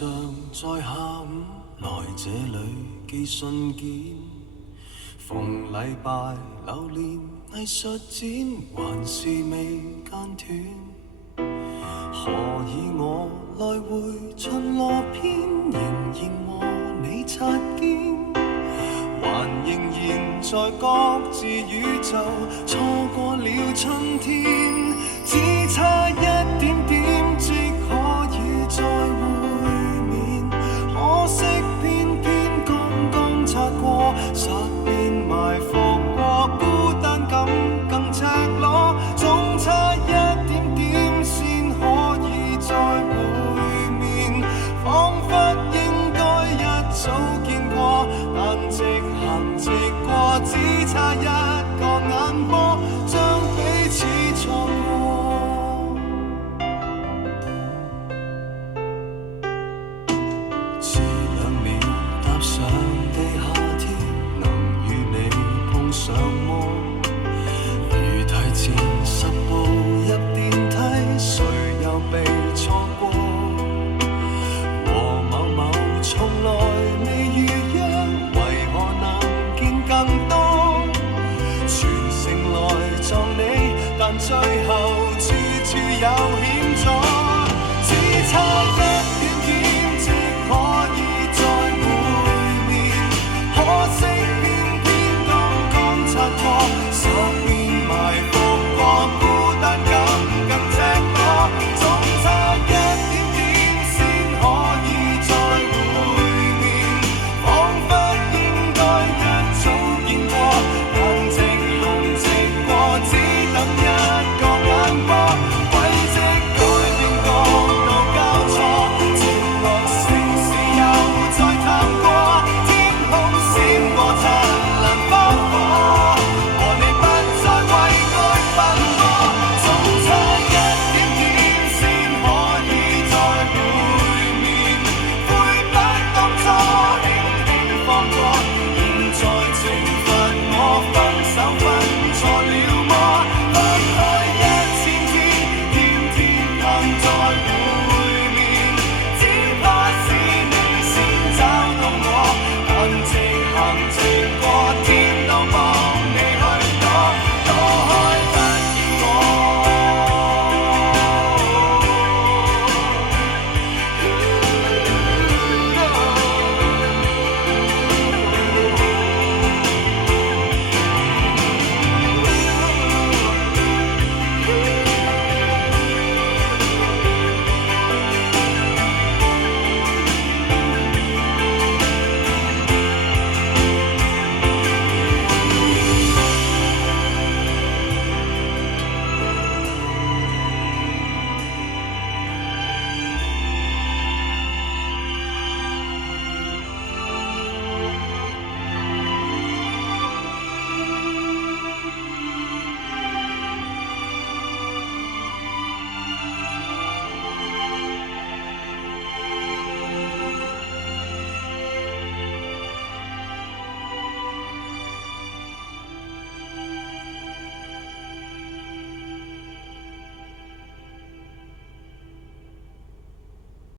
常在下午來這裏寄信件，逢禮拜流連藝術展，還是未間斷。何以我來回巡邏遍，仍然和你擦肩，還仍然在各自宇宙錯過了春天，只差一點點即可以再會面，可惜偏偏剛剛擦過，實變埋伏過，孤單感更赤裸，總差一點點先可以再會面，彷彿應該一早見過，但直行直過，只差一個眼波，將彼此錯過。遲兩秒踏上地下鐵，能與你碰上麼？如提前10步入電梯，誰又被錯過？和某某從來未預約，為何能見更多？全城來撞你，但最後處處有險阻，只差